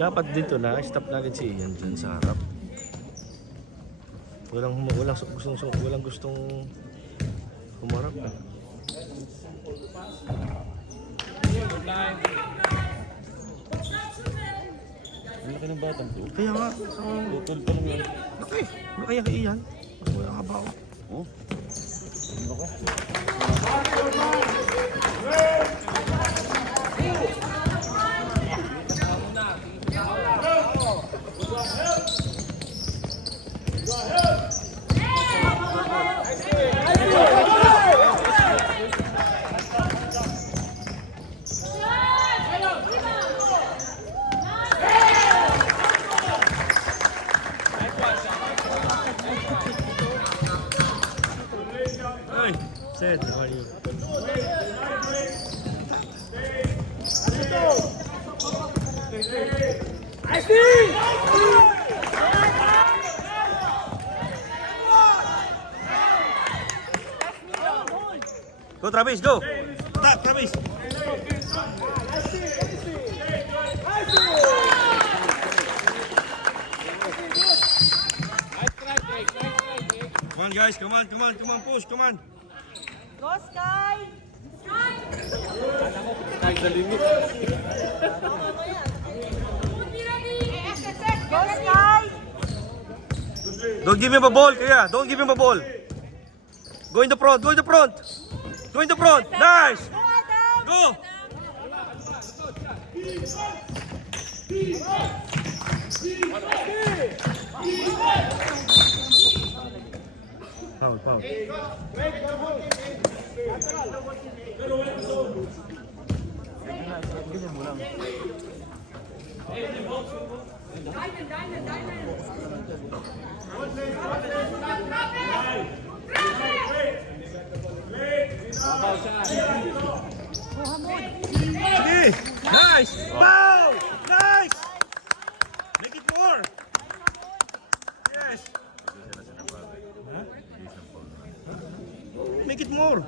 Dapat dito na, stop na agad si Ian dyan sa harap. Walang gustong humarap. Ang laki ng batang to. Kaya nga, Putol pa lang yan. laki. Kaya kay Ian. Wala ka ba ako? Oh? Ano ka? Ay, Seth, how are you? Go Travis, go! Attack, Travis! Come on guys, come on, push, come on! Go, Sky! Kahit sa limit. Go, Sky! Don't give him a ball, Kaya. Don't give him a ball. Go in the front, go in the front! Go in the front! Nice! Go, Adam! Go! Foul, foul. Sige! Nice! Wow! Nice! Make it more! Yes! Make it more!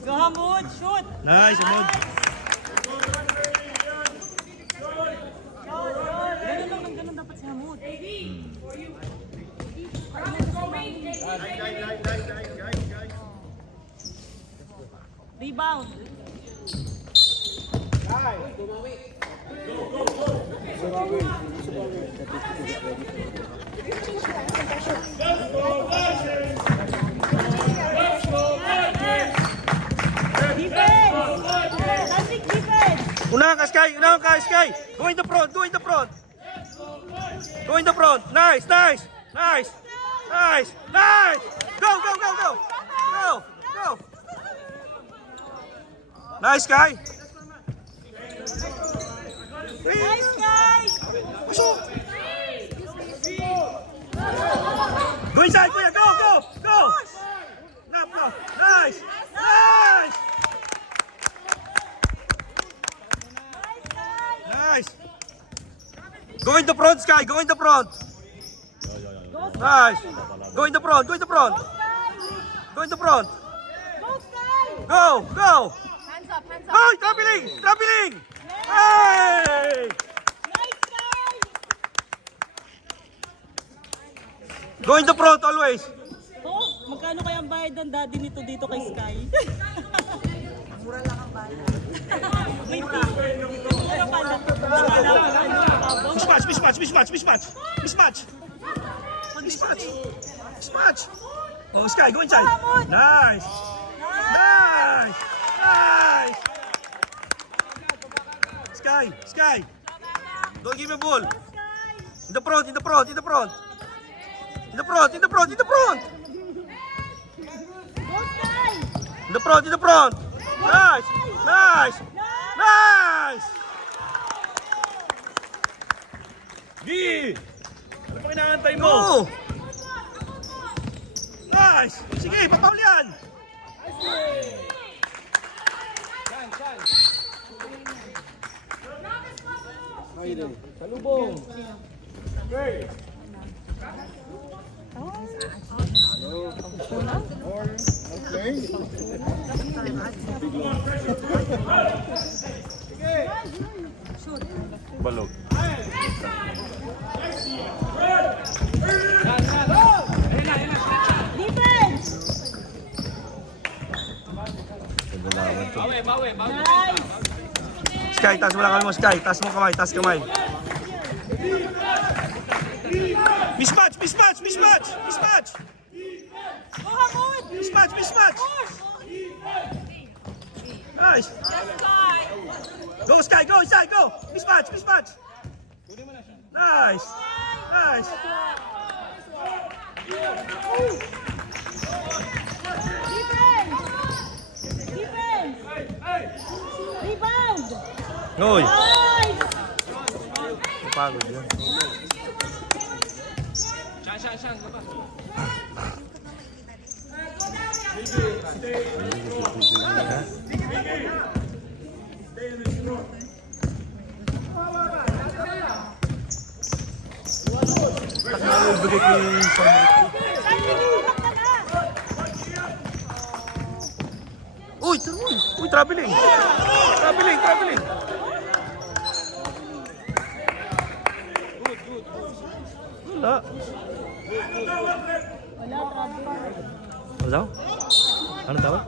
Go, Hamud! Shoot! Nice, Amod! Ganun dapat si Hamud. Rebound. Defense! Classic defense! Unahan ka, Sky! Unahan ka, Sky! Go in the front! Go in the front! Go in the front! Nice! Nice! Nice! Nice! Nice! Go! Go! Go! Go! Go! Go! Nice, Sky! Nice, guys! Pasok! Go inside, Kuya! Go! Go! Go! Nap, go! Nice! Nice! Nice! Go in the front, Sky! Go in the front! Nice! Go in the front! Go in the front! Go in the front! Go, Sky! Go! Go! Hands up, hands up! Hey! Traveling! Traveling! Hey! Nice, guys! Go in the front always! Oh, magkano kaya ang bayad ng daddy nito dito kay Sky? Mura lang ang bayad. May tip. Mura pala. Mismatch! Mismatch! Mismatch! Mismatch! Mismatch! Mismatch! Mismatch! Oh, Sky, go inside! Nice! Nice! Nice! Sky! Sky! Don't give me a ball! In the front! In the front! In the front! In the front! In the front! In the front! Go, Sky! In the front! In the front! Nice! Nice! Nice! Gi! Ano pa kinakantay mo? Go! Nice! Sige, papaul yan! Salubong! Balog. Defense! Nice! Sky, taas mo lang kamay mo, Sky. Taas mo kamay, taas kamay. Mismatch, mismatch, mismatch, mismatch. Go, Hamud! Mismatch, mismatch. Push! Nice. Go, Sky, go, inside, go. Mismatch, mismatch. Nice. Nice. Defense! Rebound! Hoy, Nice! pagod yan. Bigay ko yung Uy, uy, uy, traveling. Traveling, traveling. Wala. Wala? Ano tawag?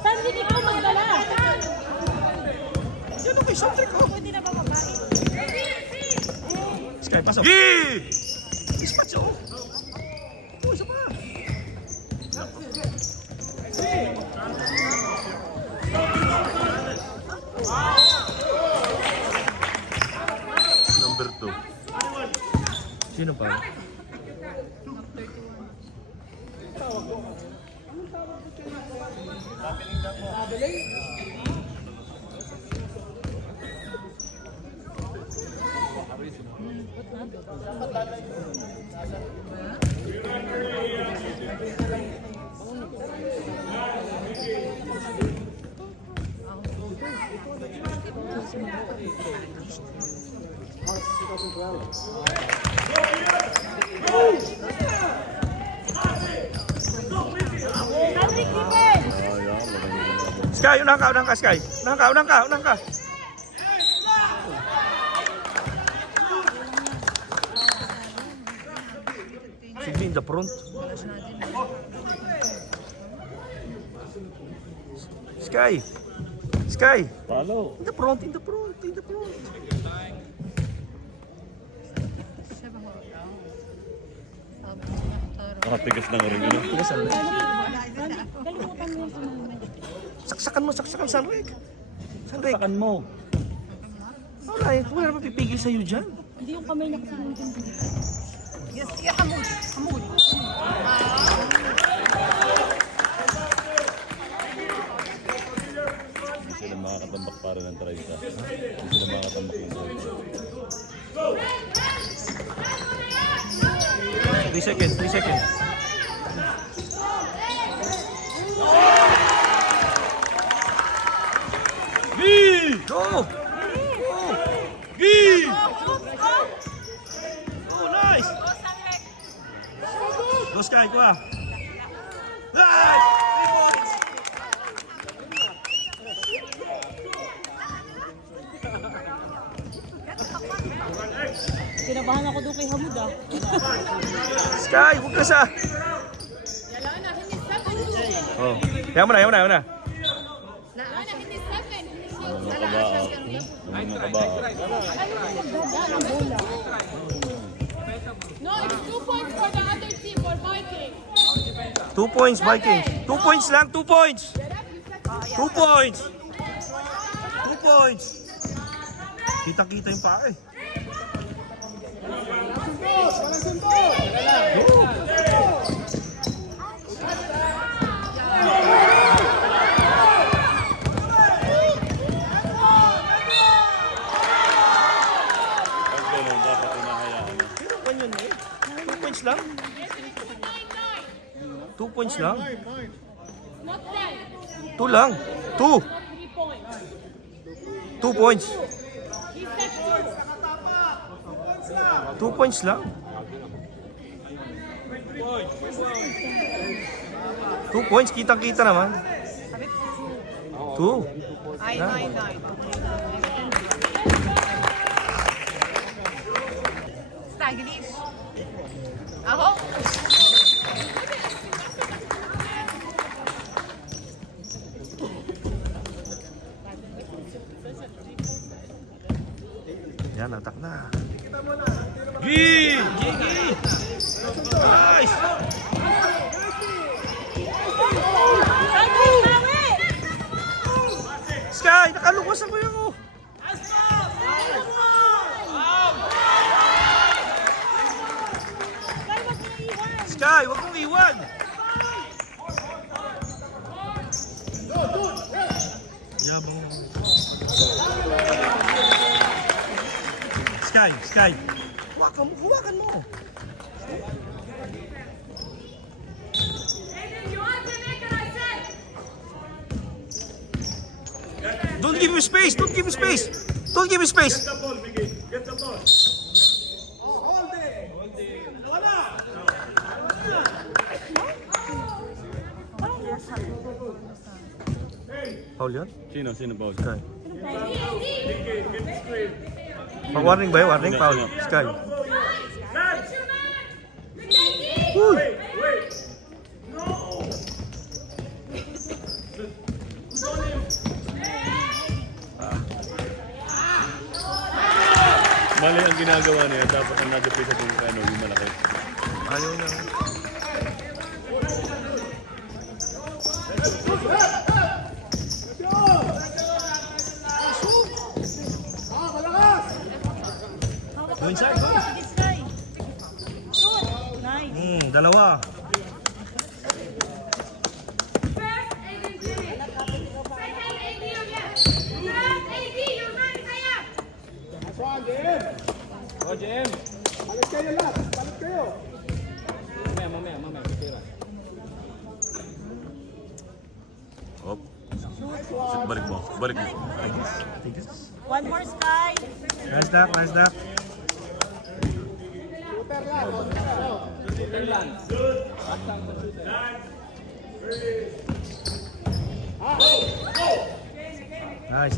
Saan hindi ko magdala? Yan okay, shot trick ko. Pwede na ba babae? Sky, pasok. Yee! Dispatch, oh. Oh, isa pa. Number 2. Sino pa? Patrick, defense! Sky, unang ka, Sky. Unang ka. Should be in the front. Sky. Talo. In the front. Nakatigas ng ring yun. Tigasan mo. Kalimutan mo yung sumama. Saksakan Sanrik. Sanrik. Sakan mo. Alright, wala naman pipigil sa'yo dyan. Hindi yung kamay na kasi nandun. Hindi sila makakatambak para ng trayta. Hindi sila makakatambak ng trayta. 3 seconds. Go! Gee! Oh, nice! Go, Sky, kuha. Nice! 3 points! Kinabahan ako doon kay Hamud ah. Sky, huwag ka sa... Oh, yaman na. Mga kabao. No, it's 2 points for the other team, for Vikings. 2 points, Vikings. 2 points lang, 2 points. 2 points. 2 points. Kita-kita yung pake. Pag gano'n, dapat hinahayaan. Pero kwan yun eh. 2 points lang. 2 points lang. Not 10. 2 lang. 2. 3 points. 2 points. He said 2. 2 points lang. 2 points, kitang-kita naman. 2. I know. Stylish. Ako? Yan, atak na. Gigi! Nice! Sky, nakalukasan ko yung Sky, wag mong iwan! Yabang na. Sky! Huwakan mo! Don't give him space! Don't give him space! Don't give him space! Get the ball, Miggy. Get the ball. Paul yun? Sino ba? Sky. Pag-warning ba yun? Warning, Paul. Sky. Uy! Mali ang ginagawa niya. Dapat ang nag-upisa kung yung malaki. Ayaw na. Go inside, go. Nice. Dalawa. Hop. Balik mo. One more, Sky. Nice duck. Nice.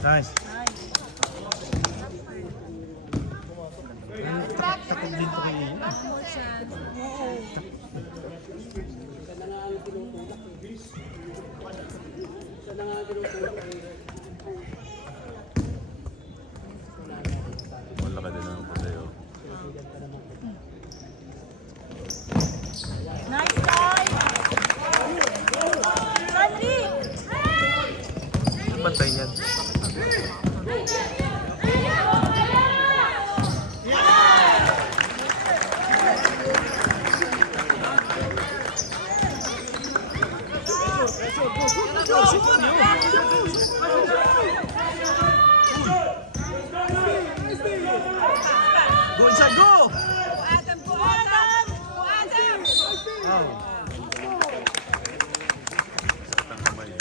Nice. Takot din po kayo. Malaki din ang patayo. Nice, Sky. Sandy. Ang bantay niyan. Go inside, go! Adam! Ang kamay.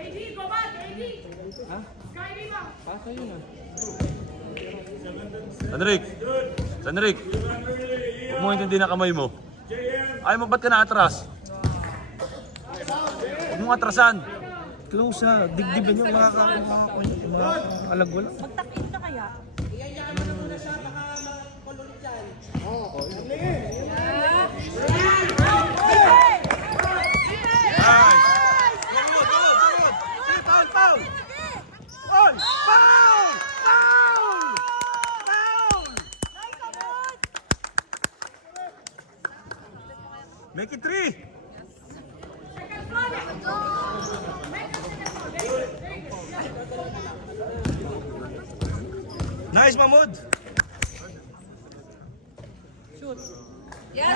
AD, go back, AD. Sky, rebound. Sanrik! Huwag mo hindi na kamay mo. Ay mo, ba't ka na-atras? Huwag mong atrasan. Close ha, digdiban yung mga alagwal. Magtakin ka kaya? Nice! Go! Sige, foul! On! Foul! Make it 3! Nice, Mahmoud! Shoot. Yes!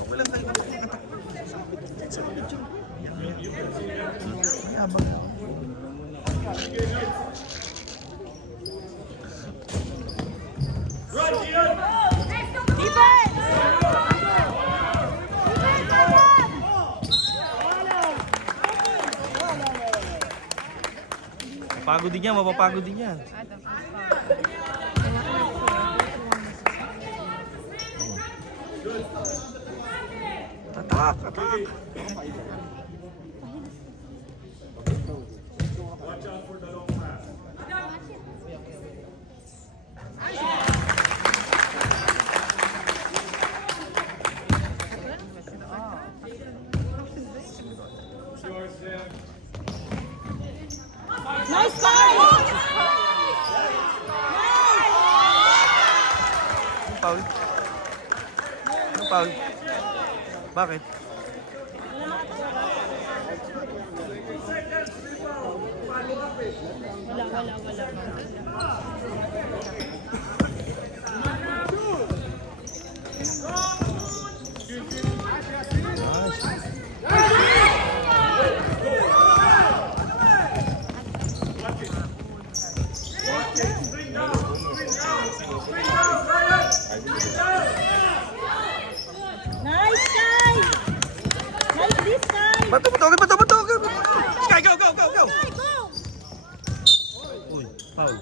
Okay lang tayo. Mayabang. Pagod din yan, mapapagod din yan. Adam is foul. Atak, atak. Nice fight! Anong foul? Anong foul? Bakit? Nice, Sky! Nice this, Sky! Bato, bato, bato, bato, bato. Sky, go, go, go, go. Sky, go! Uy, foul.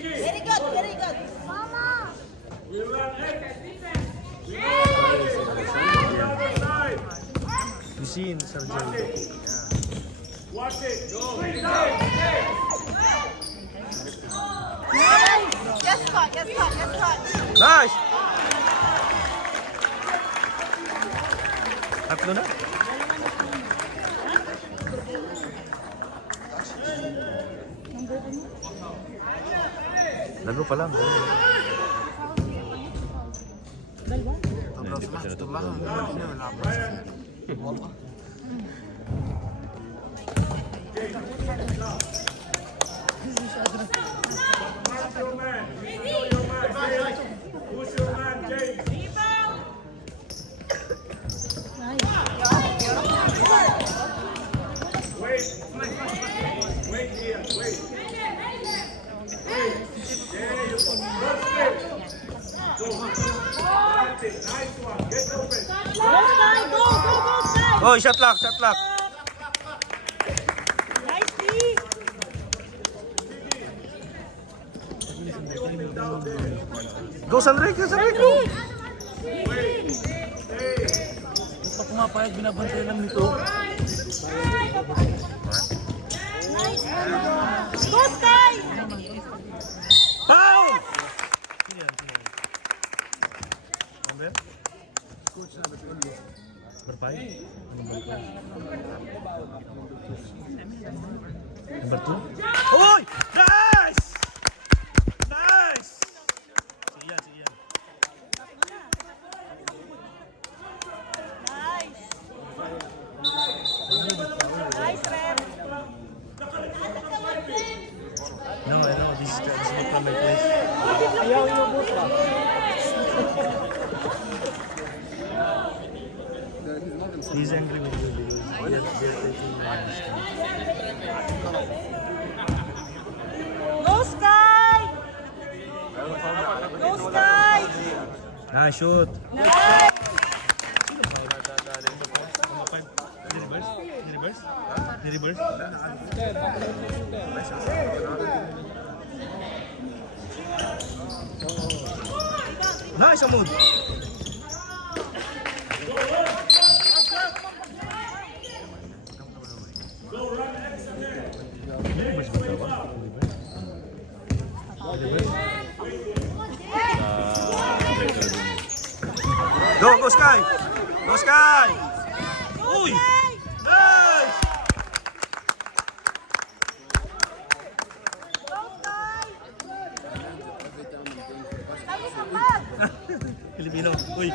Very good, very good. Mama! Bisin, Sargento. Yes, cut, yes, cut, yes, cut. Nice! Tatlo na. Lalo pa lang. Dalawa? Hindi pa sila tutulong. Go, Sky! Go, go, go, Sky! Oh, shot lock, shot lock. Nice, D! Go, Sanrique, Sanrique. Pa pumapayag, binabantay lang nito. Nice! Go, Sky! Foul! Number 5? Number 2? Uy! Nice! Nice! Sige yan, sige yan. Nice! Nice, Rem! No, I know. This is not from my place. He's angry with you because they're taking Go, Sky! Go, Sky! Nice shoot. Nice! Reverse? Nice, Amud. Go, Sky! Go, Sky! Uy! Nice! Filipino. Uy!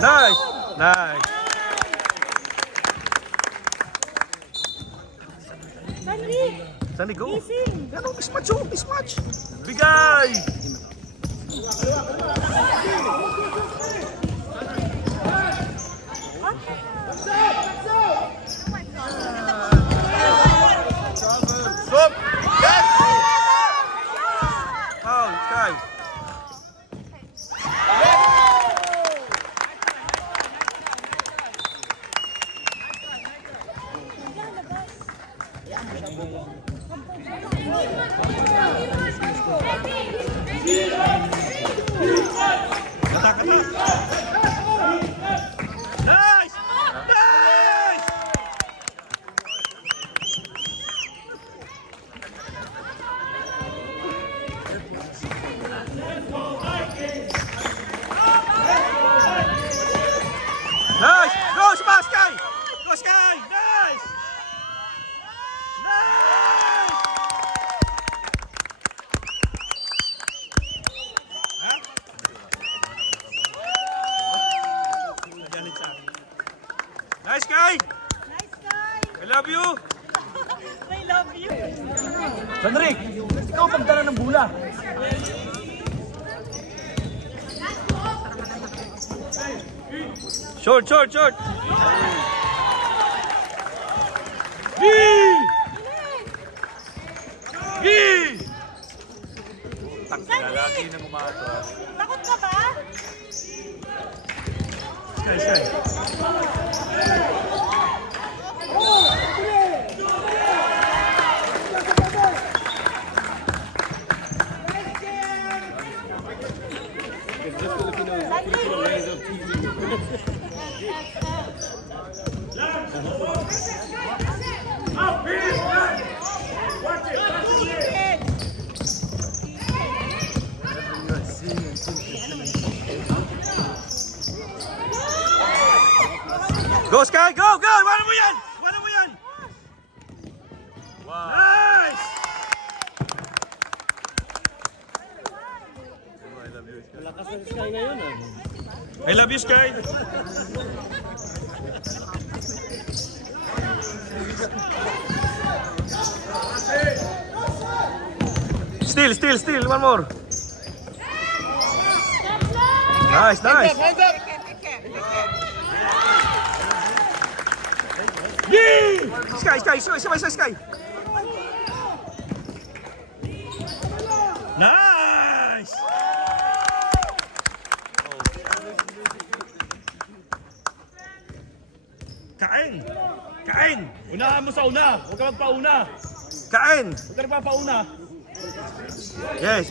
Nice! Nice! Sandy! Saan go? Gising! Yan o, mismatch o, mismatch! Bigay! Atak, atak. Nice! Nice! Nice! Go, Sky! Go, Sky! Nice! Nice! Ha? Nagalit sa akin. Nice, Sky! Nice, Sky! I love you! I love you. Sandrik, ikaw pagdala ng bula. Short, short, short! Yee! Yee! Lagi na umatras. Takot ka ba? Sky, Sky. Go, Sky! Go, go! Iwanan mo yan! Iwanan mo yan! Nice! Malakas ng Sky ngayon eh. I love you, Sky! Still, still, still. One more. Nice, nice. Yee! Sky, Sky, Sky, Sky, Sky, Sky. Nice! Kain! Kain! Unahan mo sa una, huwag ka magpauna. Kain! Huwag ka nagpapauna. Yes.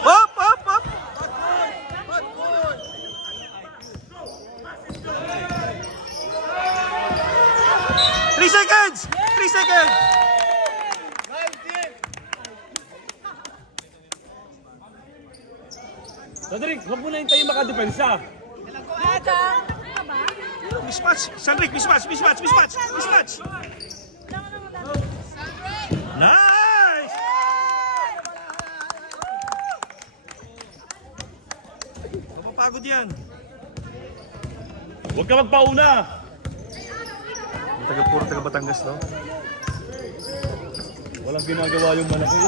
Up, up, up. 3 seconds! 3 seconds! Sandrik, huwag mo na hintayin makadepensa. Mismatch! Sandrik, mismatch, mismatch, mismatch, mismatch! Nice! Mapapagod yan. Huwag ka magpauna. Puro taga Batangas, no? Walang ginagawa yung malaki.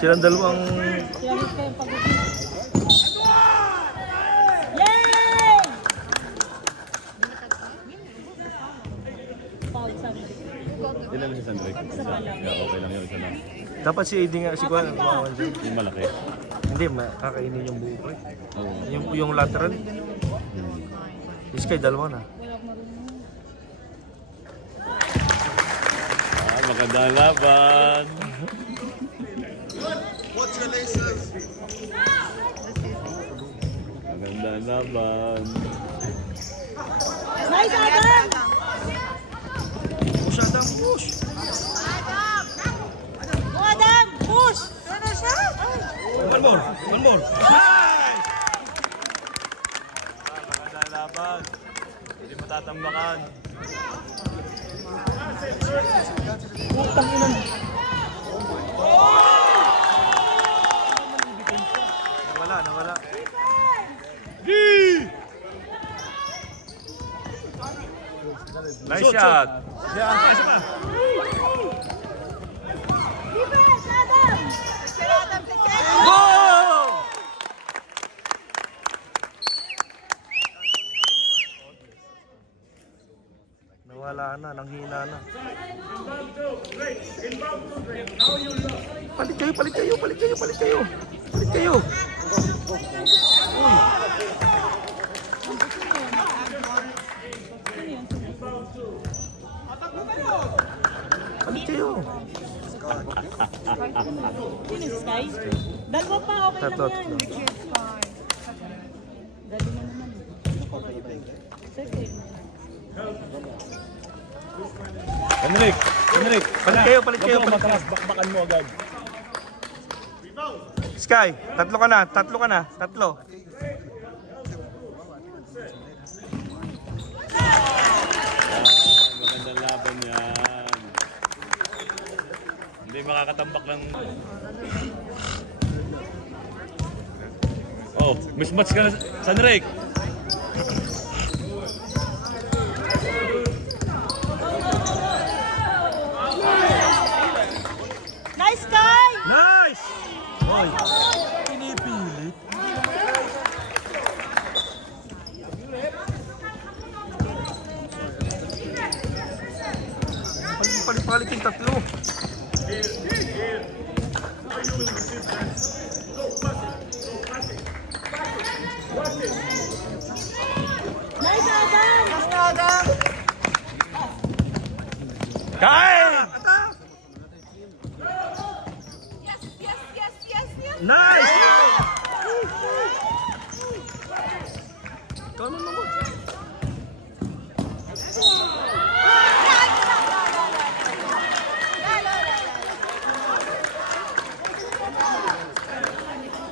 Silang dalawang... Sinamit ko yung pag-ibig. Yay! Paul Sandri. Ilan si Sandrik? Isa. Yeah, okay lang yun, isa lang. Dapat si AD nga, si Kuan, kumawan dyan. Yung malaki. Hindi, kakainin yung buo ko eh. Oo. Yung lateral. Yung Sky, dalawa na. Magandang laban. Magandang laban. Nice, Adam! Push, Adam, push! Go, Adam! Push! Ano siya? One more, one more. Nice! Magandang laban. Hindi matatambakan. Putang ina. Nawala, nawala. Nice shot. Defense, Adam! Go! Nawala na, nanghina na. Palit kayo, palit kayo, palit kayo, palit kayo. Palit kayo. Palit kayo. Sino si Sky? Dalawa pa, okay lang Tatlo. yan. Dali na naman. Second. Henrik! Palit kayo. Matalas, bakbakan mo agad. Sky, tatlo ka na. Magandang laban yan. Hindi makakatambak ng... Oh, mismatch ka na, Sanrik. Nice, Sky! Nice! Oy, pinipilit. Palit yung tatlo. Nice, Adam! Kain! Yes, yes, yes, yes, yes. Nice! Ikaw naman mo.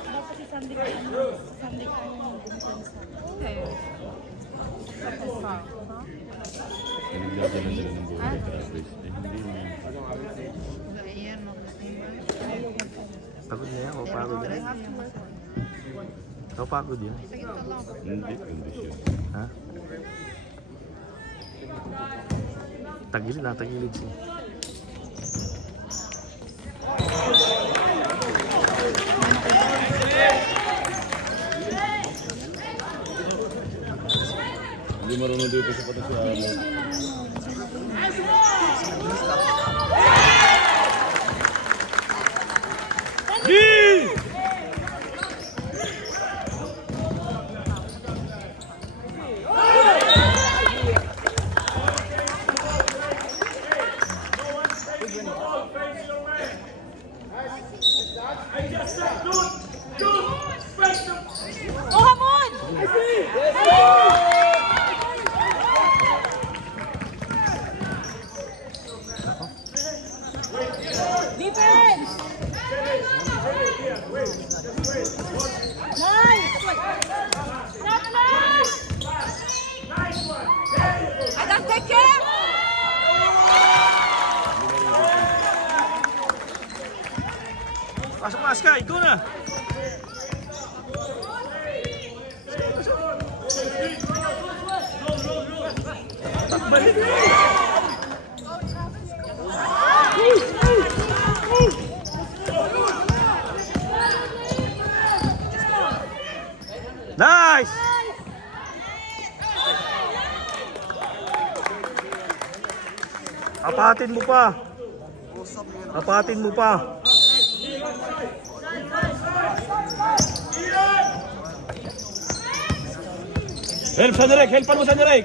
Dapat si Sandy ka ang Nagdadala sila ng buhay at average. Hindi na. Pagod na yan, o pagod yan. O pagod yan. Hindi, kondisyon. Ha? Tagilid siya. Hindi marunong dito sa patas sa ano. Oh, Hamon! Defense! Nice! Adam, take care. Pasok na, Sky, go na! Balik! Nice! Apatin mo pa. Apatin mo pa. Help, Sanrik! Helpan mo, Sanrik!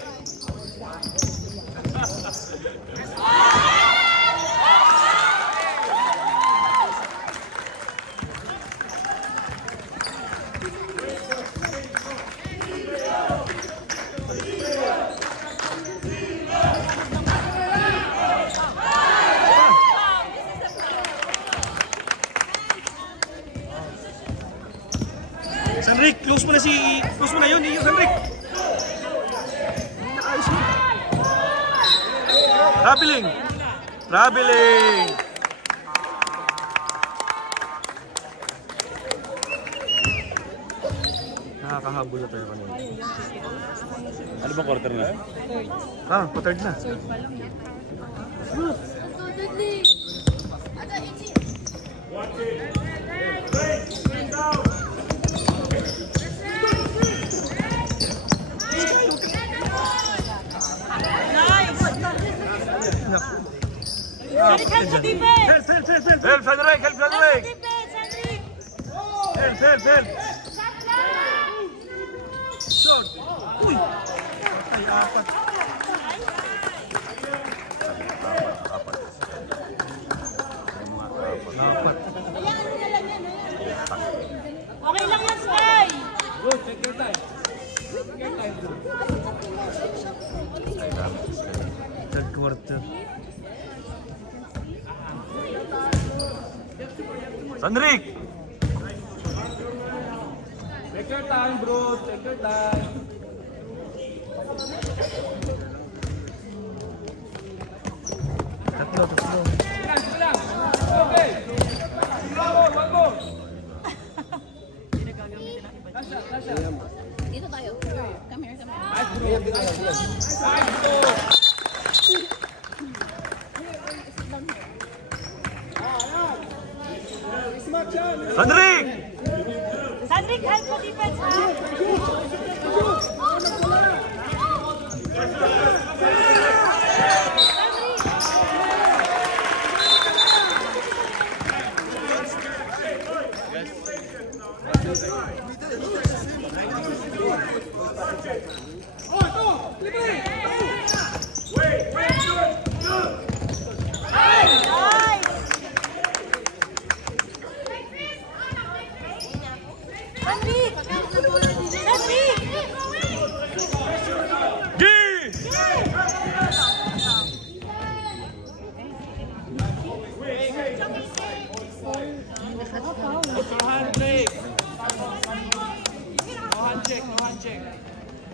Sanrik, close mo na yun, yung Sanrik. Ayos mo. Traveling. Nakakahabol na tayo kanina. Ano bang quarter na? Third na. Sandy, help sa defense! Help, Sanrik! Help sa defense, Sandy! Help! Shot! Uy! Ay, apat. quarter. Sanrik! Take your time, bro. Take your time. Tatlo. Sige lang. Okay. One more. Dito tayo. Come here. Sanrik! Sandrick, help mo defense, ha? Sandrick! Sandrick! Gi!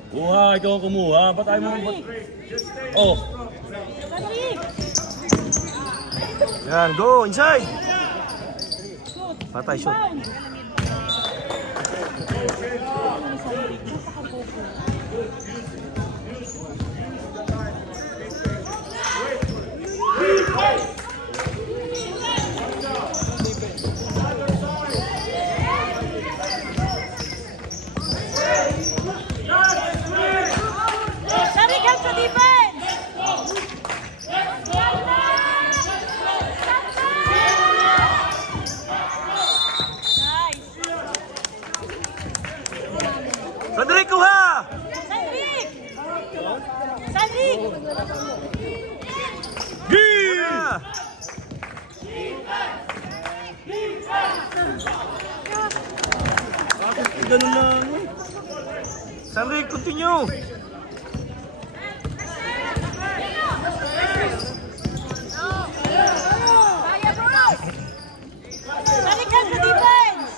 Kuha, ikaw ang kumuha. Ba't tayo mo? Oh, Sandrick! Yan, go inside. Shoot! Patay, shoot. Rebound! Sandrick, help sa defense! Nice! Sanrik, kuha! Sandrick! Sandrick! Gi! Ganun lang. Sanrik, continue. Sandrick, help sa defense!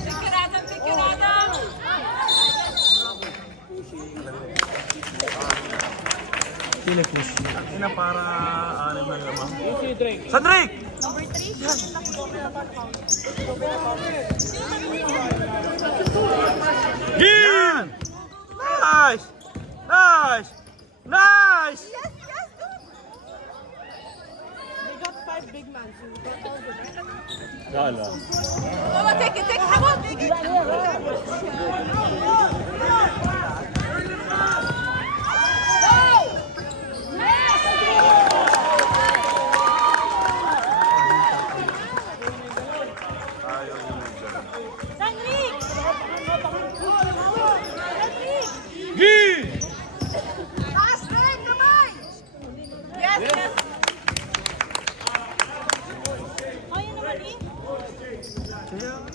Pick it, Adam. Pick it, Adam. Sino push? Ina para anim na naman. Easy, Drake. Sanrik! Number 3. Gi! Yan. Nice. Nice. Nice. Gala. Mama, take it. Come on, take it. Sandrick! Sandrick! Gi! Last leg, come on. Yes, yes. Kaya naman eh.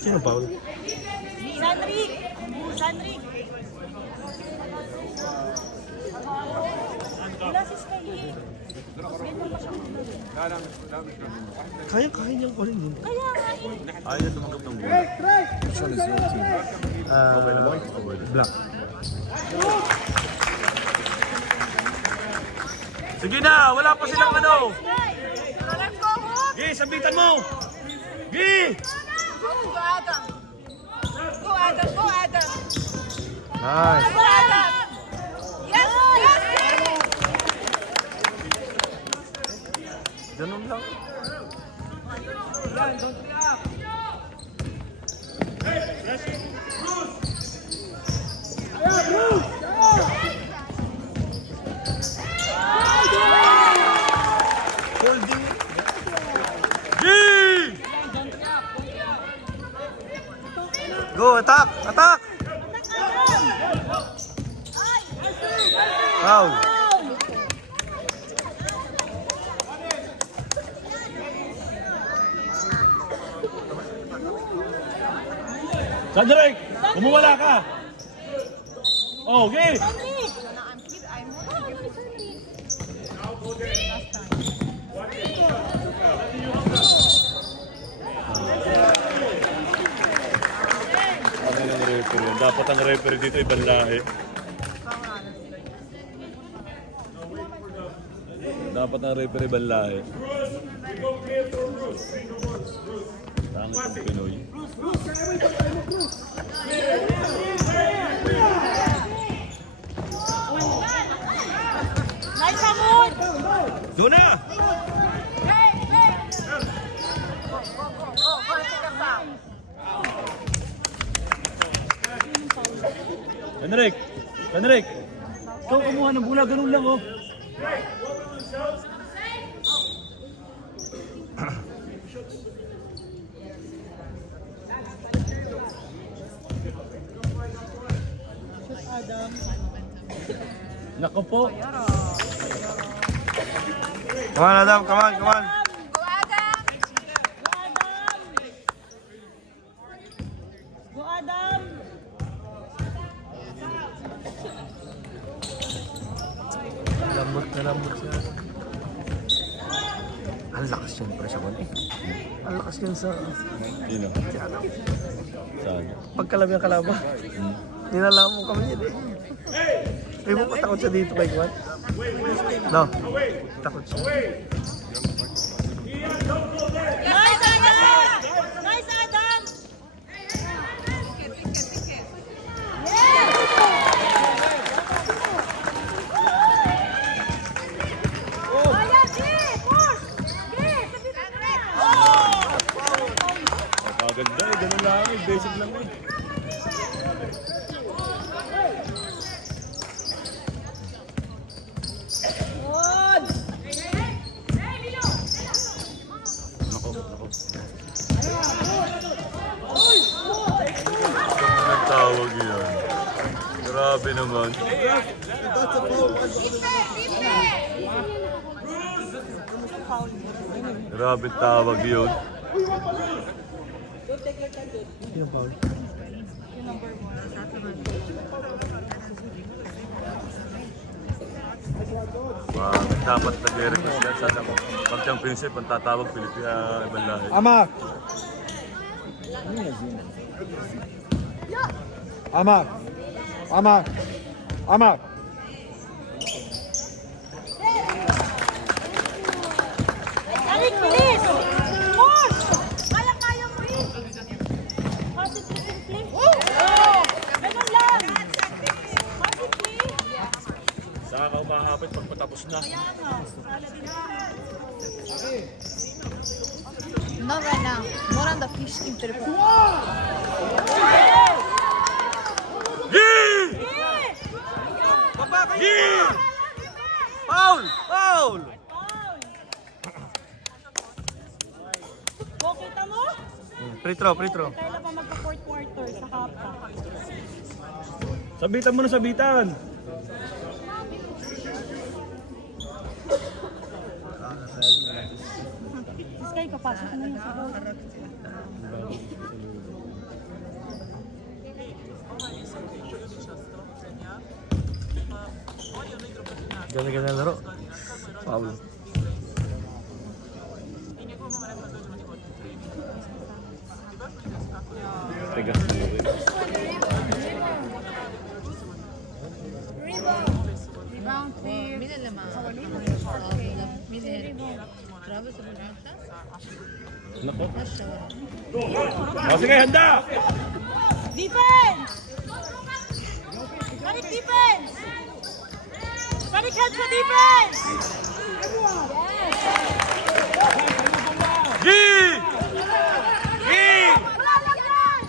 Sino foul? Sandrick! Sandrick! Wala si Sky. Kaya niyang kunin yun. Kaya nga eh. Ayaw na tumanggap ng bola. Black. Sige na, wala pa silang ano. Let's go, Hook. Gi, sabitan mo. Gi! Go, Adam. Go, Adam. Go, Adam. Nice. Go, Adam. Yes, yes, yes. Ganun lang. Gi! Attack! Attack! Foul. Sandrek! Kumuwala ka! Oh, okay! Ano yung referee? Dapat ang referee dito ibang lahi. Dapat ang referee ibang lahi. Tangit ang Pinoy. Nice, Amon! Doon na! Sandrek! Sandrek! Ikaw kumuha ng bola, ganun lang oh. Nako po. Come on, Adam. Come on, come on. Go, Adam! Go, Adam! Lambot na lambot siya. Ang lakas yun para sa kanya. Ang lakas yun sa Sino? Saan? pagkalabi ang kalaba. Ninalaman mo kami yun eh. Hindi mo patakot siya dito kay Juan? No. Takot siya. Nice, Adam! Nice, Adam! Ayan, G! Push! G! Sabitan na! Napaganda eh. Ganun lang eh. Basic lang eh. Anong tawag yun? Grabe naman. Grabe tawag yun. Yun, Paul. Dapat nag-request yan sa pag-championship ang tatawag Pilipina ibang lahi. Amak! Amak! Amak! Amak! Alik, bilis! Push! Kaya mo rin! Positive flip! Ganun lang! Positive! Saan ka umahapit pag patapos na? Not right now. More on the fish team to the Baba kayo! Foul! Foul! Go, kita mo? Free throw, free throw. Kailan pa magka-fourth quarter sa hapa? Sabitan mo na sabitan! Sky, papasok na yun sa goal. Ganda-ganda laro. Foul. Tigas mo rin. Rebound, Mide naman. Mide. Travis sa Bulgarta? Nako. O sige, handa! Defense! Tarik defense! Tarik head sa defense! G! G! Wala lang yan!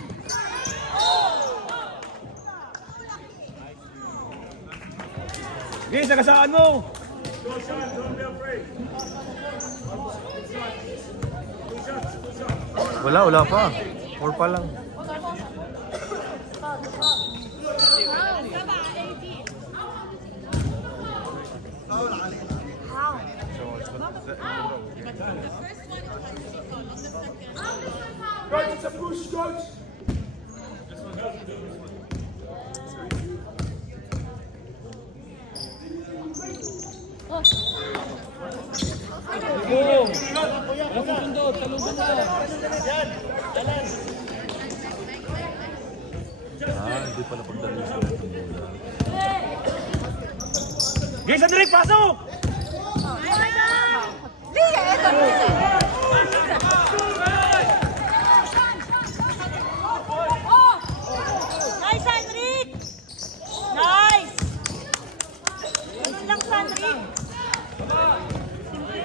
Sige, sagasaan mo! Wala pa. 4 pa lang. Coach, it's a push, coach. Tulong! Walang susundot, talungan na! Hindi pala pagdalo siya. Game, Cedric, pasok! Lia, ito. Nice, Henrik! Nice! Nice lang, Henrik!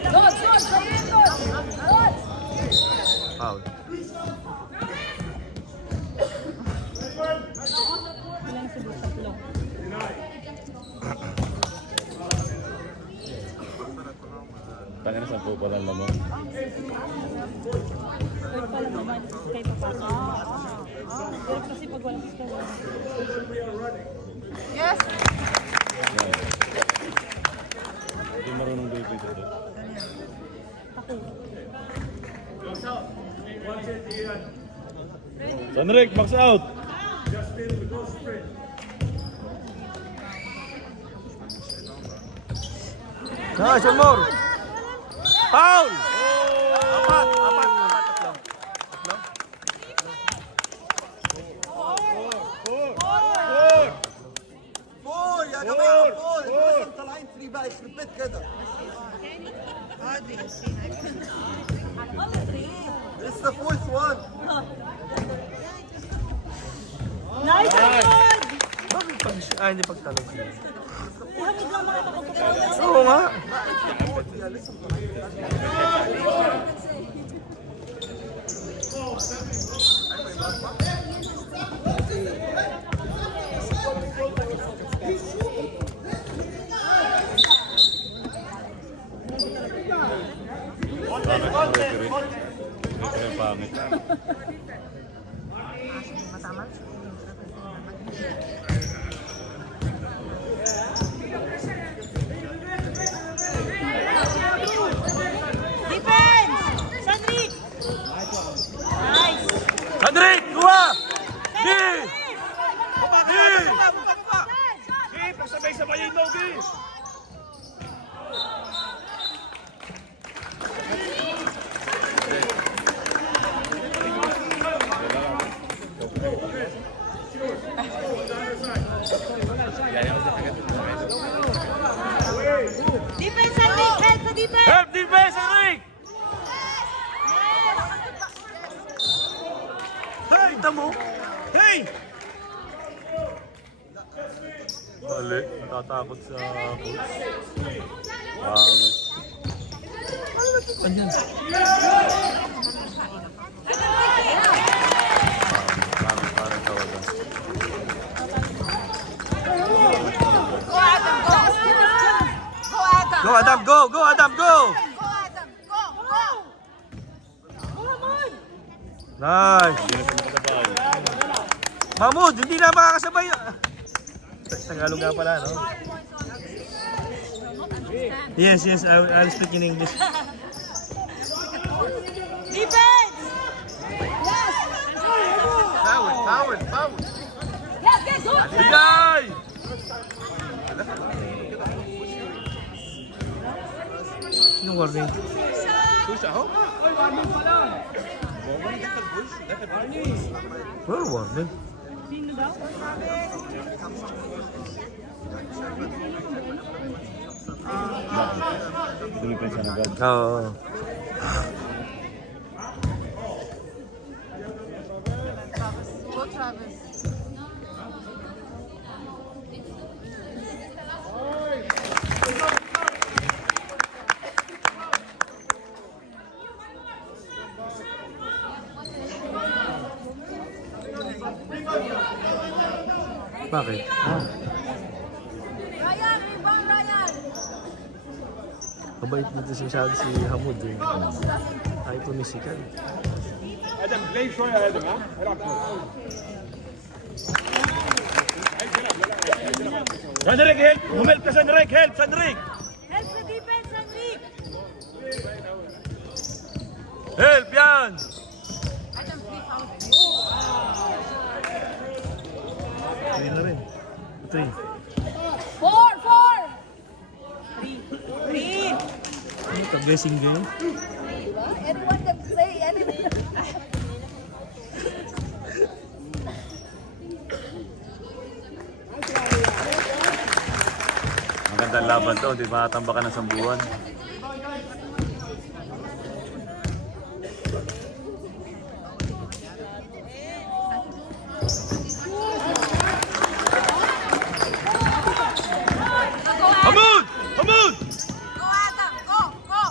Dodge, dodge, sabihin, dodge. Dodge. Foul. Ilang siguro, tatlo. Tangin na 10 pa lang naman. Third pa lang naman, kay papasok. Pero kasi pag walang school, Yes. Hindi marunong gawin dito. Sanrik, max out! Nice, one more! Foul! Apat, tatlo. فور يا جماعه فور لازم طالعين 3 بقى يخرب بيت كده It's the fourth one. nice, Hamod! Bakit pag... hindi pagtalo. Si Hamod lang makapagpapalala. Oo nga. Ito yung pangit. Defense! Henrik! Nice! Cedric, kuha! Di! Di! Di, pasabay-sabay yung Nogi! Defense, Henrik! Help sa defense! Help defense, Cedric! Hey, tamo! Hey! Mali, natatakot sa coach. Pangit. Pangit, parang tawagan. Go, Adam, go. Go, Adam. Go, Adam, go! Go, Adam, go! Go, Adam. Go, go. Nice! Hindi na sila makasabay. Mahmoud, hindi na makakasabay. Tagalog nga pala, no? Yes, I'll speak in English. Defense! Foul. Yes, yes, good. Bigay! Sino warning? Wala warning. Sino daw? Philippines na agad. Oo. Go, Travis. Bakit? Ryan, rebound, Ryan. Mabait dito si Hamud eh. Ay, pumisikan. Adam, play شوية يا آدم ها؟ العب شوية. Cedric, help! Humelp ka, Cedric! Help, Cedric! Help yan! Three na rin. Three. 4, 4. Three. Ito, guessing game. Anyone can say anything. Magandang laban to, hindi matatambakan ng sambuan. Hamud! Hamud! Go, Adam. Go, go.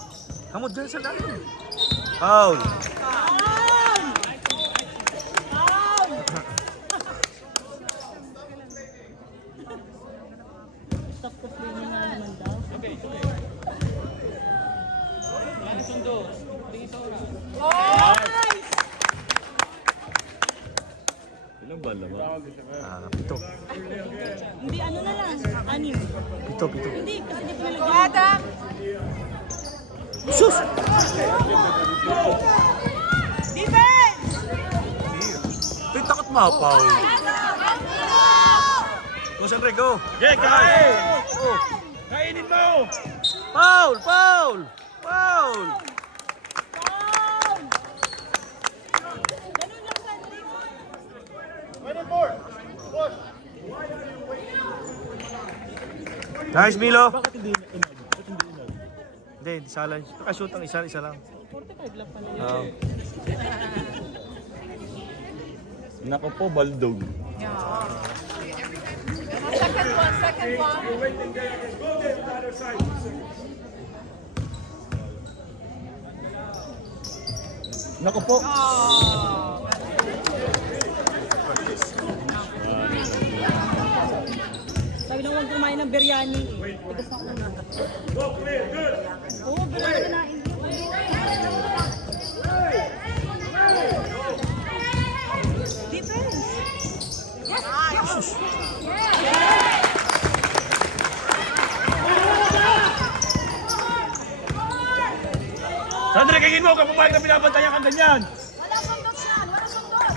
Hamod dyan sa lalim. Foul. Stop the play niya nga naman daw. Ilang bala ba? Pito. Hindi, ano na lang. Anim. Pito. Hindi, kasi di pa Go, nalagyan. Adam. Sus! Defense. Ito'y takot mapaw. Go, Sandre, go. Yeah, kain! Kainin mo! Foul! Foul! Foul! Ganun lang, Sandri. Nice, Milo. Bakit hindi inag? Bakit hindi inag? Hindi, isa lang. Nakashoot ang isa lang. 45 lang pala yun. Oo. Nako po, baldog. Second one, second one. Nako po. Sabi lang huwag kumain ng biryani. Tigas na ulo. Oo, biryani na. Defense. Sandre, kainin mo! Kung pumayag na binabantayan kang ganyan! Walang sundot yan, walang sundot.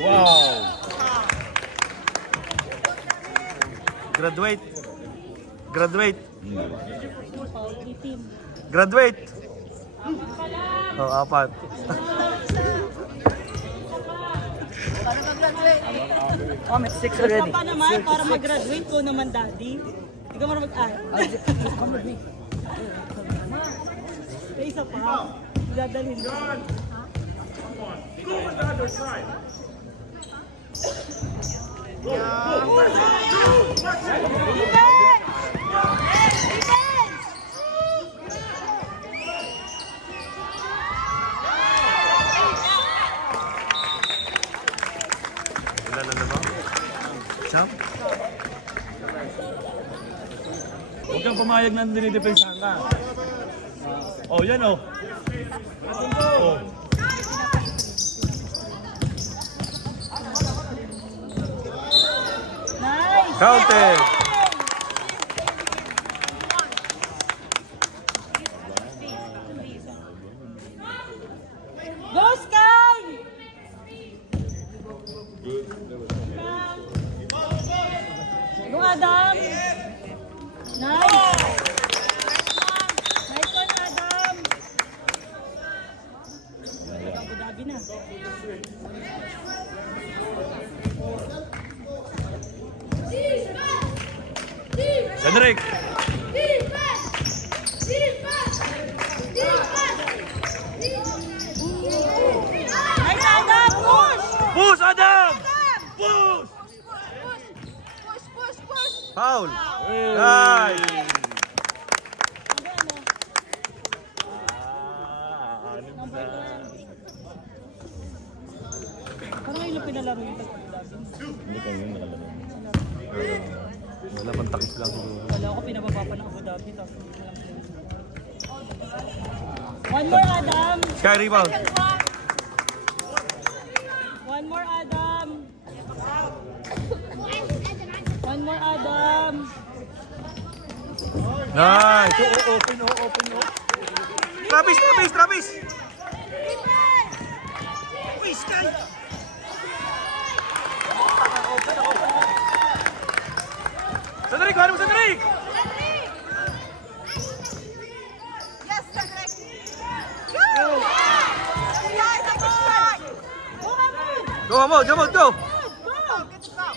Wow! Graduate. Graduate. Foul, 18. Graduate. Oh, 4. Paano mag-graduate? Basta pa naman, para mag-graduate ko naman, daddy. Hindi ka marunong mag-aral. May isa pa. Dadalhin ko. Ilan na naman? Champ? Huwag kang pumayag na dinidepensahan ka. Oh, yan oh. Oh. Nice! Counted. Go, Sky! Go, Adam! Nice! Nice one, Adam! Abu Dhabi na. Cedric! Nice, Adam! Push! Push, Adam! Push, push, push. Foul. Nice. Parang yun yung pinalaro yung Abu Dhabi. Hindi kayo yun nakalaro. Wala pang takip lang siguro. Wala ko pinababa pa ng Abu Dhabi. Tapos hindi ko lang yun. One more, Adam! Sky rebound. One more, Adam! One more, Adam! Nice. Open. Hindi, Travis! Uy, Sky! Cedric, ano mo Cedric? Yes, Cedric. Go! Guys, I can start. Go! Good stop.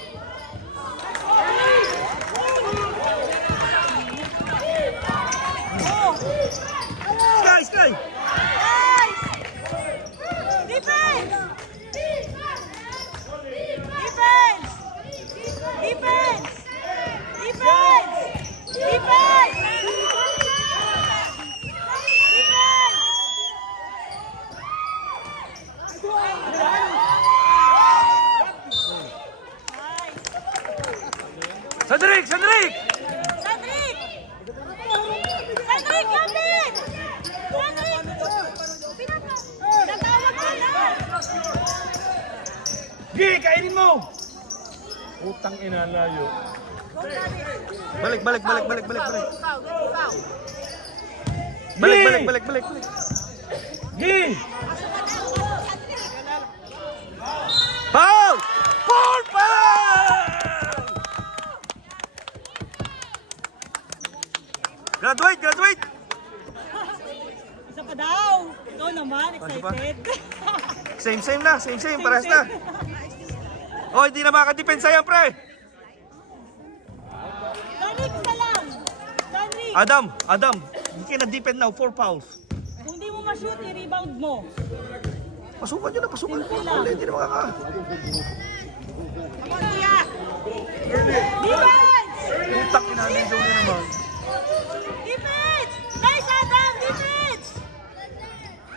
Sky! Nice! Defense! Defense! Defense! Defense! Defense! Cedric! Cedric! Cedric, kapit! Cedric! Natawag ka na! Gi, kainin mo! Utang ina, layo. Balik. Foul, good foul. Balik. Gi! Foul! Foul! Graduate! Isa pa daw! Ikaw naman, excited. Same na, parehas na. Oh, hindi na makadepensa yan, pre. Cedric, isa lang! Cedric! Adam, you cannot defend now, 4 fouls. Kung di mo ma-shoot, i-rebound mo. Pasukan nyo na. Hindi na makaka. Defense! Utak inaligaw nyo naman. Defense! Nice, Adam! Defense!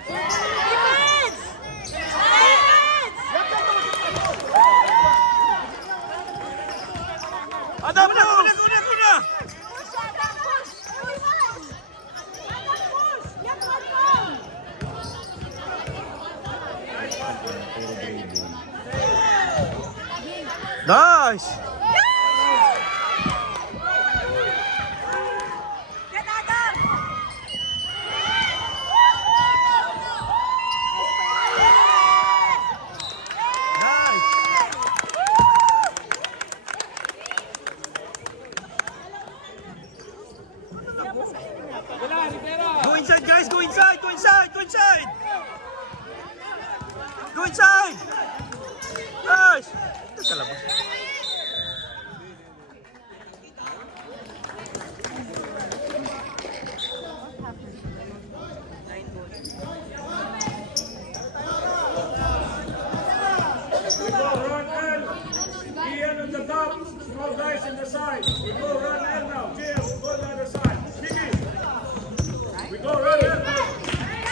Defense! Adam, una! Push, Adam, push. Adam, push! Yan, Adam! Nice! Get Adam. Nice! Go inside, guys! Go inside! Nice! Teka lang. We go run L. Ian at the top. Small guys in the side. We go run L now. Jim, go to the other side. Kiki. We go run L.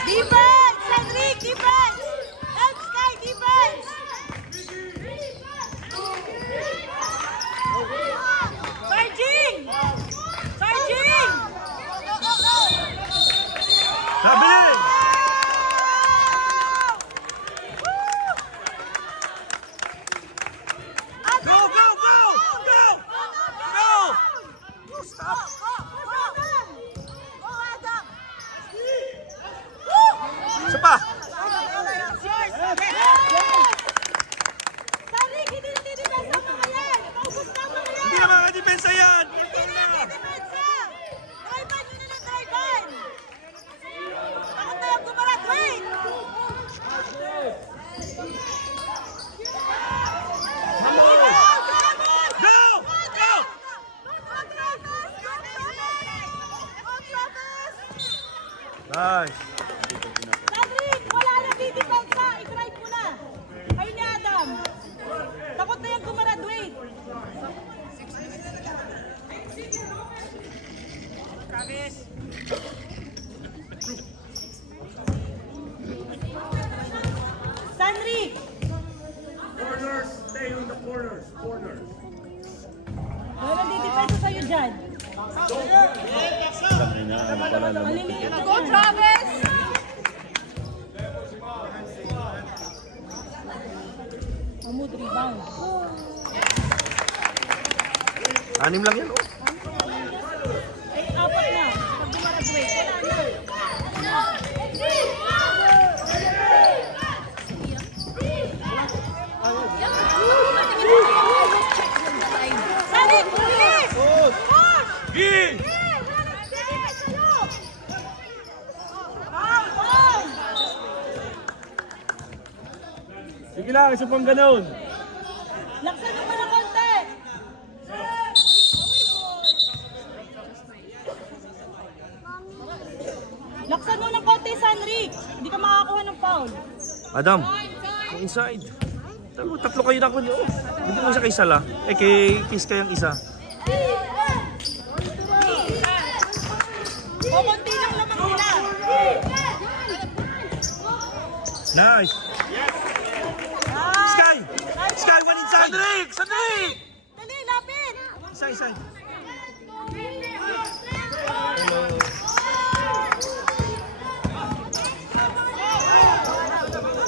Defense! Cedric, defense! Help Sky, defense! Sarging! Sabi! Go! Stop! Go, Adam. Isa pa! Cedric, hindi depensa mo yan! Focus na mo yan! Hindi na makadepensa yan! Hindi na depensa! Drive-by nyo na ng drive-by! Bakit na yung gumarat? Wait! Go! Nice! Cedric, wala na didepensa! I-drive mo na! Ayun ni Adam! Takot na yung gumaraduate! Cedric! Corners, stay on the corners. Wala didepensa sa'yo dyan. Ina, ano pala lang. Maliliit na Go, yan. Travis. Mahmoud, rebound. 6 lang yan, oh. Ay, 4 na. Pag gumaraduate, wala na. lang, isa pang ganun. Laksan mo pa ng konti. Laksan mo ng konti, Sanric. Hindi ka makakakuha ng foul. Adam, yung inside. Tatlo kayo na ko niyo. Hindi mo isa kay Sala. Kay Kiss kayang isa. Kukunti lang naman sila. Nice. Sky! Sky, one inside! Sandrik! Dali, lapit. Isa.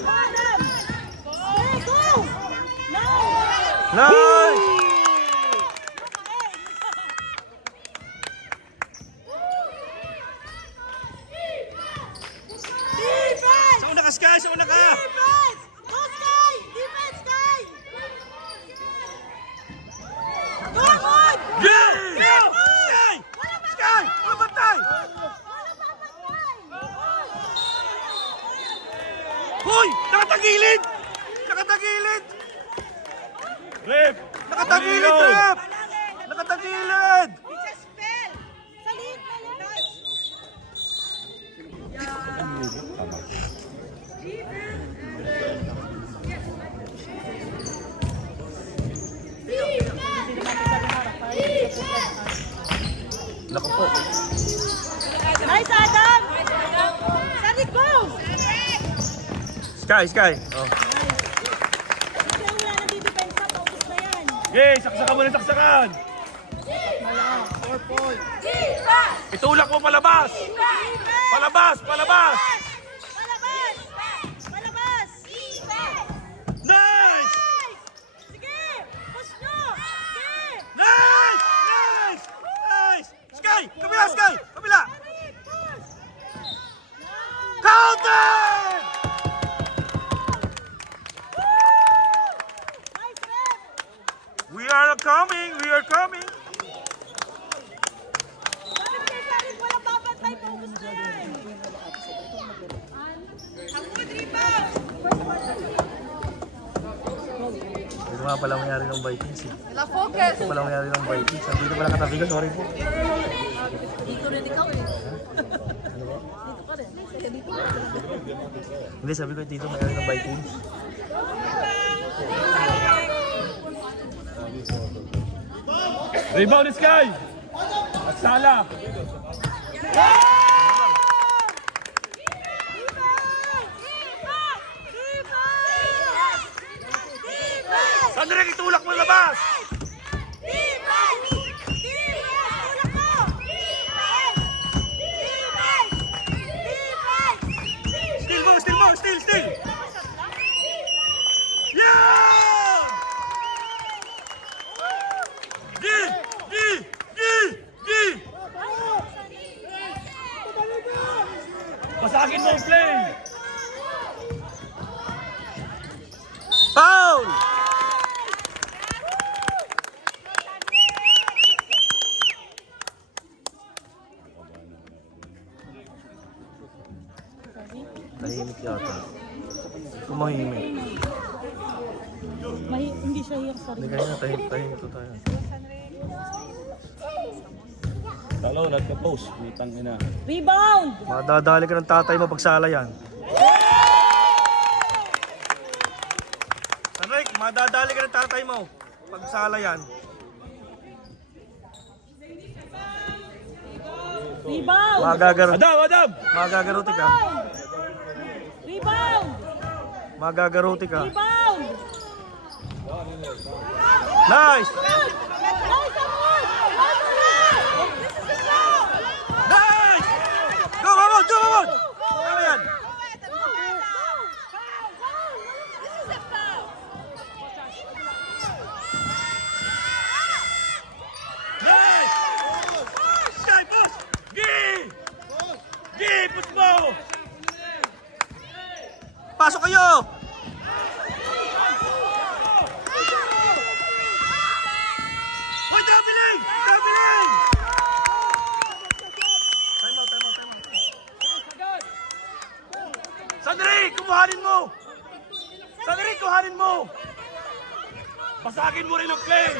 Adam. Hey, go. Nice. Nice! Defense! Sa una ka, Sky! Sa una ka! Defense! Go, Sky! Defense, Sky! Go, good! Go! Sky! Sky! Wala bantay! Hoy! Nakatagilid! Nakatagilid! Rep! Nakatagilid, Rep! Nakatagilid! Sa liit na yan. Naku po. Nice, Adam! Sanric, go! Sky! Oh. Kasi ang wala nang didepensa, paubos na yan. Okay, saksakan mo na saksakan. Itulak mo palabas! Palabas! Palabas! Nice! Sige! Push nyo! Sige! Nice! Sky! Kabila, Sky! Kabila! Counter! Nice, Rep! We are coming! Bakit kay Sanric walang babantay, paubos na yan? Hindi nga pala mangyari ng Vikings eh. La focus. Hindi pala mangyari ng Vikings. Hindi pala katabi ka, sorry po. Dito rin ikaw eh. Hindi, sabi ko dito mangyari ng Vikings. Rebound ni Sky! At Sala! Sandrik, itulak mo labas! Steal! Yeah! G! Pasagin mo ang play! Foul! Tahimik yata. Tumahimik. Hindi siya hirap sa Hindi kaya tahimik to tayo. Talo, nagka-post. Putang ina. Rebound! Madadali ka ng tatay mo pag sala yan. Sanrik, madadali ka ng tatay mo pag sala yan. Rebound! Adam! Magagaruti ka. Rebound! Magagaruti ka. Rebound! Nice! Nice, Amor! This is the foul! Nice! Go, Mamon! Ano yan? This is a foul. Nice! Sky, boss! Push mo! Pasok kayo! Hoy, Dabiling! Time out. Sandri, kuhanin mo! mo! Basagin mo rin ang play!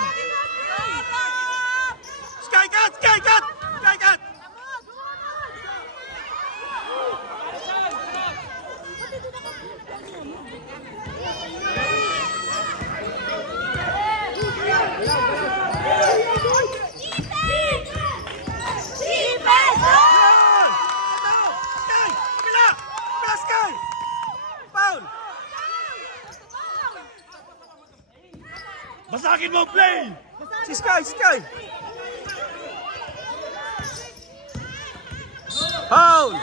Sky cut! Sky cut! Sky cut! Yan! Sky! Pila! Pila, Sky! Foul! Basagin mo ang play! Si Sky! Sky! Foul!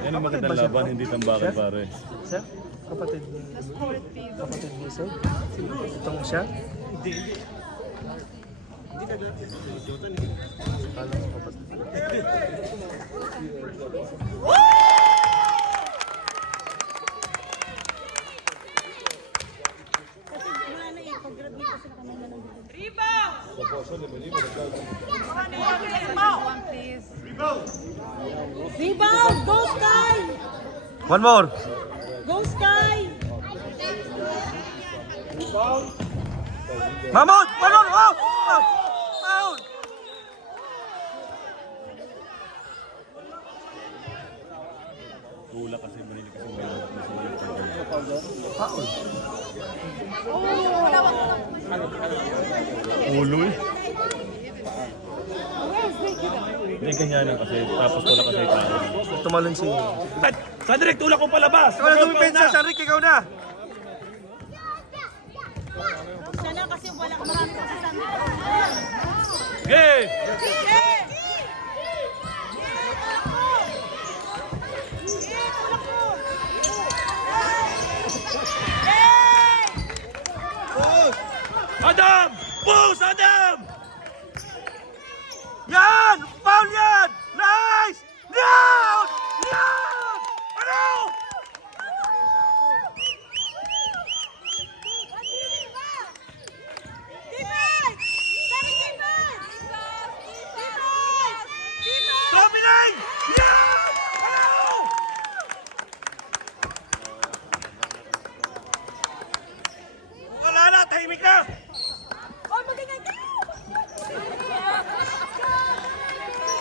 Yan ang magandang laban, hindi tambakan pare. Sir? Kapatid ni Sir? Itong siya? Hindi. Rebound! Go Sky! One more. Go Sky! Mahmoud! Mahmoud! Oh! Oh! Foul! Gula kasi manilig kasi Foul! ulo eh. Hindi ganyan kasi, tapos wala kasi tayo. Tumalon si... Sandrik, tulak mo palabas! Ikaw na dumipensa, Sandrik, ikaw na! Siya na kasi wala marami kasi sa Hey! Adam! Push, Adam! Yan! Foul yan! Nice! Down! Down! Ano? Dominate! Yan! Ano? Wala na! Tahimik na! Oh, magiging ka!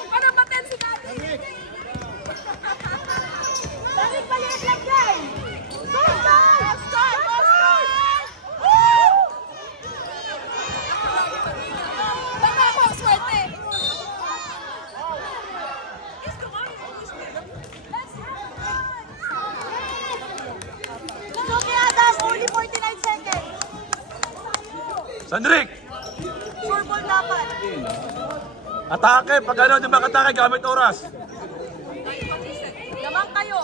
Ano ba ten si Daddy? Daddy, paliit lang yan! Go, go! Score! Go, score! Woo! Baka ako, swerte! It's okay, Adam! Only 49 seconds! Sandrik! Sure ball dapat! Atake! Pag ano, di ba katake gamit oras? Lamang kayo!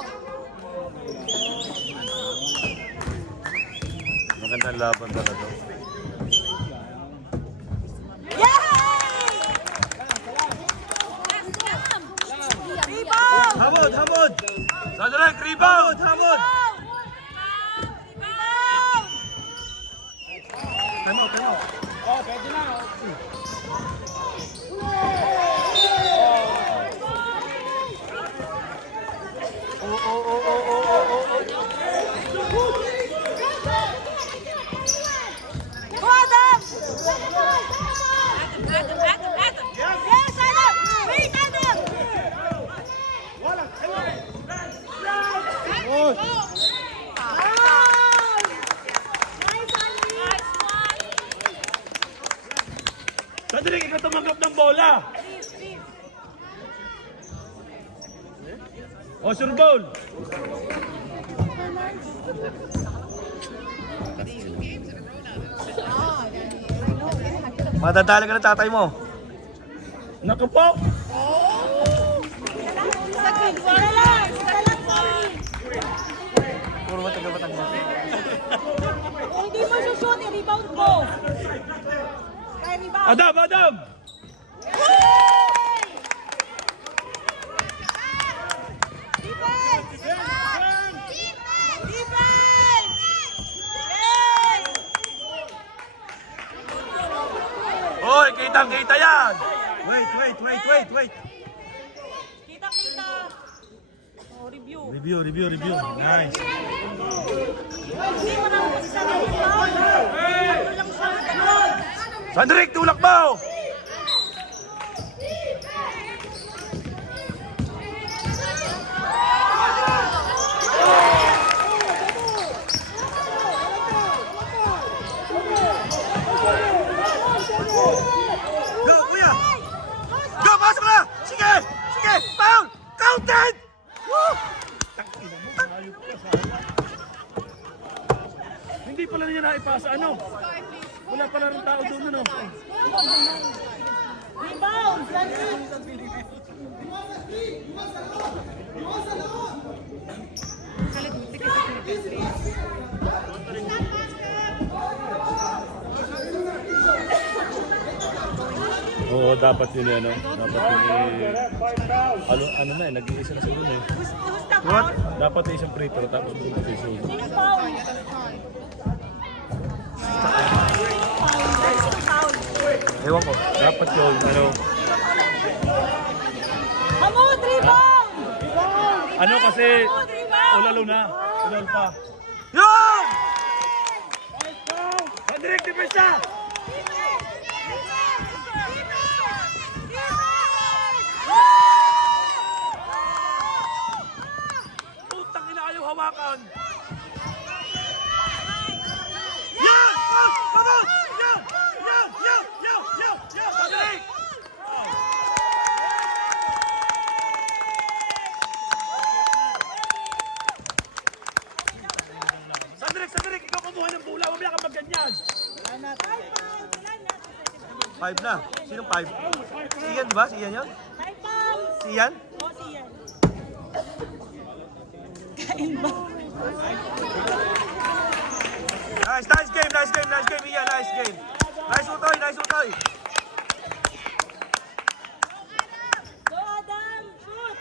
Magandang laban talaga. Rebound! Hamod! Hamod! Sandrik, rebound! Hamod! Tano, tano. Go, Adam! Yes, Adam! Wait, Adam! Sandrik, ikaw tumanggap ng bola! O, sure ball! Madadali ka ng tatay mo. Naku po! Puro ba taga-batang mo? Kung hindi mo shoot, i-rebound mo. Kaya rebound. Adam! Adam! Hoy, kay yan! Wait. Kita. Oh, review. Review. Nice. Hindi mo na kasi sa akin foul. Ano lang siya, ganun. Sandrik, tulak mo! Go, kuya! Go, pasok na! Sige! Foul! Counted! Woo! Hindi pala niya naipasa, ano? Wala pala rin tao doon, ano? Rebound! Oo, dapat yun, ano? Dapat yun, ano na eh, nag-iisa na siguro eh. Who's the foul? Dapat isang free throw, tapos competition. Sino foul? Sino foul? Ewan ko. Dapat yun, ano? Hamon, rebound! Ano kasi, Hamon, rebound! ulalo na. Ulalo pa. Yun! Sandrik, depensa! Putang ina, ayaw hawakan! Yan! Come on! Yan! Sandrik! Sandrik! Ikaw kumuha ng bola. Mamaya ka magganyan. 5 na. Sinong 5? Si Ian, di ba? Si Ian yun? High foul! Si Ian? O, siyan. Kain ba? Nice game, Ian. Nice game. Nice utoy. Go, Adam! Shoot!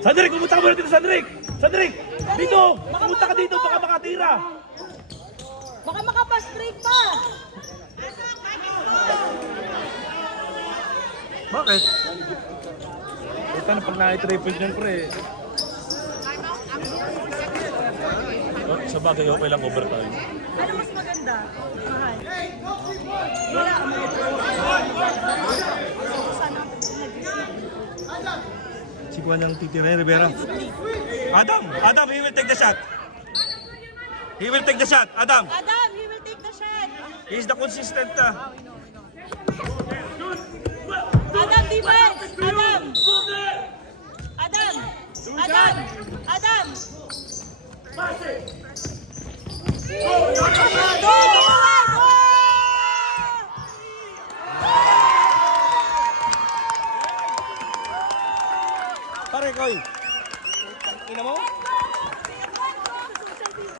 Sandrik, pumunta ka muna dito, Sandrik! Sandrik! Dito! Pumunta ka dito, baka makatira! Baka makapastraight pa! Bakit? Ito na pag na-triple dyan, pre. Oh, sa bagay, okay lang overtime. Ano mas maganda? Mahal. Wala. Sana Si Juan ang titira Rivera. Adam, he will take the shot. Adam, Adam, he will take the shot. he's the consistent. Adam, defense! Adam! Go!